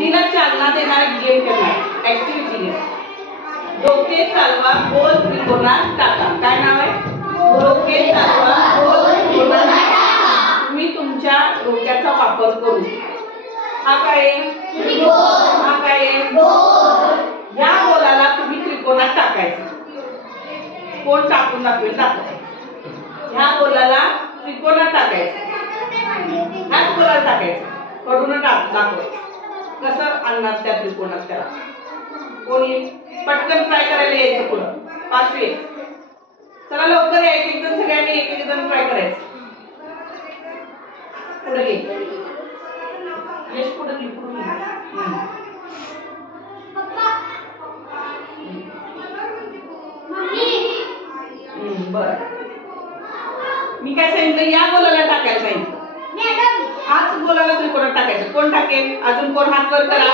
बुद्धीला चालना देणारा गेम करणार ऍक्टिव्हिटी आहे. डोके चालवा गोल त्रिकोणात टाका. काय नाव आहे? डोके चालवा गोल त्रिकोणात टाका. तुम्ही तुमच्या डोक्याचा वापर करू. हा काय आहे? हा काय आहे? या गोलाला तुम्ही त्रिकोणात टाकायचं. कोण टाकून दाखवेल? दाखवा. ह्या गोलाला त्रिकोणात टाकायचं. ह्याच गोलाला टाकायचं. कडून दाखवायचं. कसं आणणार त्या त्रिकोणात त्याला? कोणी पटकन ट्राय करायला यायचं पुढं. पाचवे चला लवकर या. एक जण सगळ्यांनी एक जण ट्राय करायचं. पुढे घे. यश पुढे घे. पुढे बर. मी काय सांगितलं? या गोलाला टाकायला सांगितलं. हाच गोलाला त्रिकोणात टाकायचं. कोण टाकेल? अजून कोण हात वर करा.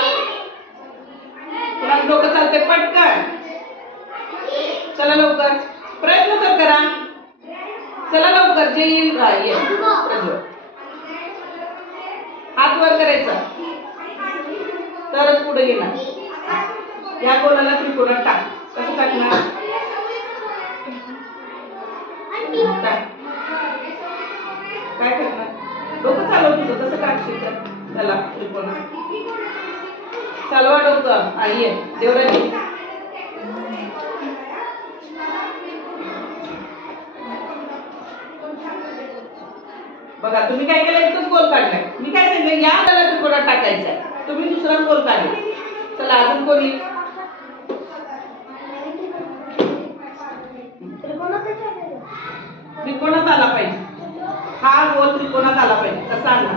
कोणाचं डोकं चालते? पटकन चला लवकर प्रयत्न तर करा. चला लवकर जे येईल हात वर करायचा तरच पुढे येणार. या गोलाला त्रिकोणात टाक. कसं टाकणार? काय करणार? डोकं चालव तुझं. कसं टाकशील त्याला त्रिकोणात? चालवा डोकं. आई देवराजी बघा तुम्ही काय केलं? एकच गोल काढलाय. मी काय सांगितलं? या गोलाला त्रिकोणात टाकायचा आहे. तुम्ही दुसरा गोल काढला. चला अजून कोणी? त्रिकोणात आला पाहिजे. हा गोल त्रिकोणात आला पाहिजे. कसा आणणार?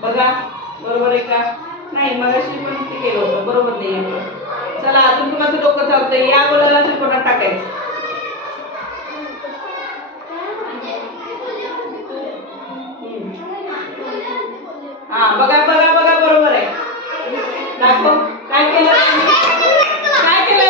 बघा बरोबर आहे का? नाही मगाशी पण ते केलं होतं. बरोबर नाही आहे. चला अजून कुणाचं डोकं चालतंय? या गोलाला त्रिकोणात टाकायचं. हा बघा बघा बघा बरोबर आहे. दाखव काय केलं? काय केलं?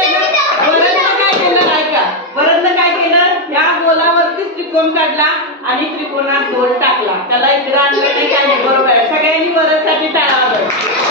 वरंत काय केलं? ऐका. वरंत काय केलं? या गोलावरतीच त्रिकोण काढला आणि त्रिकोणात गोल टाकला. त्याला इकडे आणलं नाही. काय नाही. बरोबर आहे. सगळ्यांनी वरंतसाठी टाळा वाजवा.